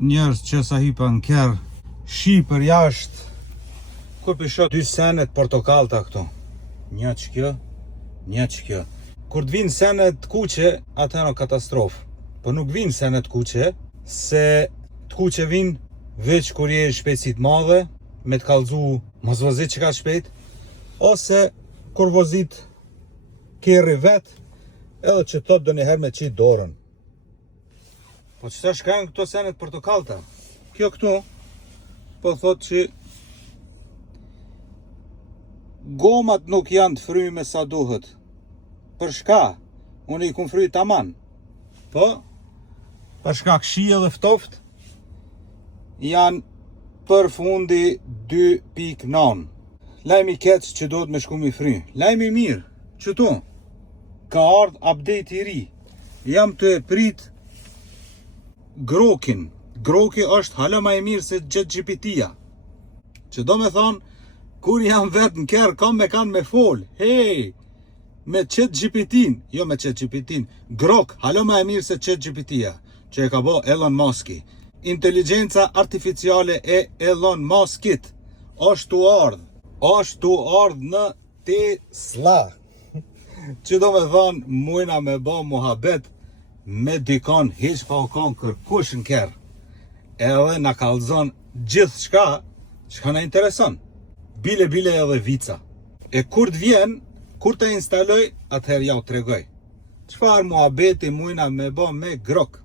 njerëz që sa hipan kerr, shi për jashtë. Kur pisho 2 senet portokallta këtu. Një që kjo, një që kjo. Kur të vinë senet kuqe, atëherë katastrofë. Po nuk vinë senet kuqe, se të kuqe vinë veç kur je shpejtësi të madhe, me të kallëzu mos vozit që ka shpejt, ose kur vozit kerri vet, edhe që thot do njëherë me qitë dorën. Po qëta shkajnë këto senet portokallta? Kjo këtu, po thot që gomat nuk janë të fryme sa duhet. Për shka? Unë i kum fry taman. Po, për shka kshia dhe ftoft, janë për fundi 2.9. Lajmi keq që do të me shku mi fry. Lajmi mirë, që tu? Ka ardh update i ri. Jam të e prit Grokin. Groki është hala ma e mirë se ChatGPT-ja. Që do me thonë, kur jam vetë në kerë, kam me kanë me fol. Hej, me ChatGPT-n, jo me ChatGPT-n, Grok, hala ma e mirë se ChatGPT-ja, që e ka bo Elon Musk. Inteligenca artificiale e Elon Muskit është tu ardh në Tesla. Që do me thonë, mujna me bo muhabet me dikon hiq pa u kon kërkush në kerë. Edhe na kallzon gjithë shka na intereson. Bile edhe vica. E kur të vjen, kur të instaloj, atëherë ja u tregoj. Çfarë muhabeti mujna me bo me Grok.